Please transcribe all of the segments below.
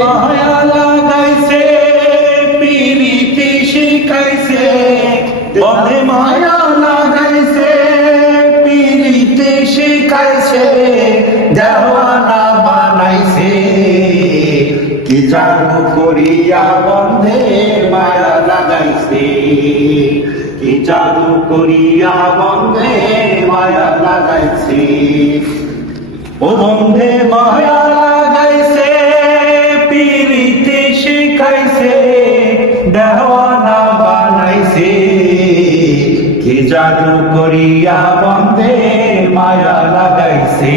মায়া লাগাইছে শিখাইছে। মায়া লাগাইছে শিখাইছে, দেওয়ানা বানাইছে। কি জাদু করিয়া বন্ধে মায়া লাগাইছে কি জাদু করিয়া বন্ধে মায়া লাগাইছে ও বন্ধে মায়া শিখাইছে, দেওয়ানা বানাইছে। কি জাদু করিয়া বন্ধে মায়া লাগাইছে।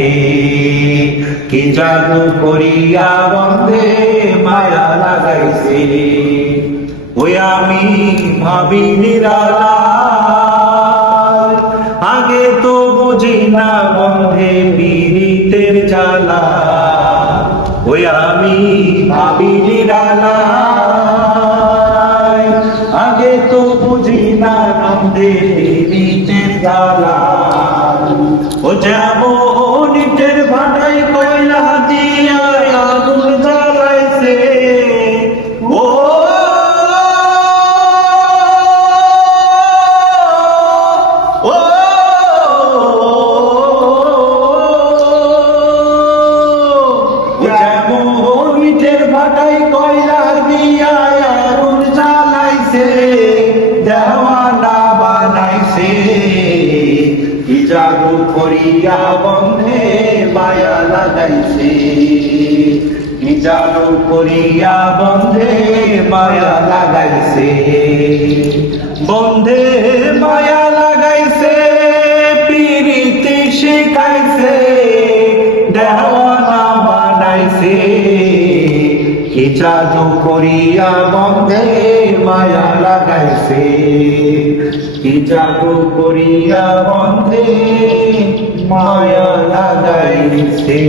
কি জাদু করিয়া বন্ধে মায়া লাগাইছে। ওই আমি ভাবি নিরালা আগে তো বুঝি না বন্ধে পীড়িতের জ্বালা। বন্ধে পীড়িতের জ্বালা ও যেমন ইটের ভাটাই কয়লা দিয়া আগুন জ্বালাইছে। ও ভাটাই কয়লা দিয়া কি জাদু করিয়া বন্ধে মায়া লাগাইছে। কি জাদু করিয়া বন্ধে মায়া লাগাইছে। বন্ধে মায়া লাগাইছে, পিরিতি শিখাইছে, দেওয়ানা বানাইছে। কি জাদু করিয়া বন্ধে মায়া লাগাইছে। কি করিয়া বন্ধে মায়া লাগাইছে?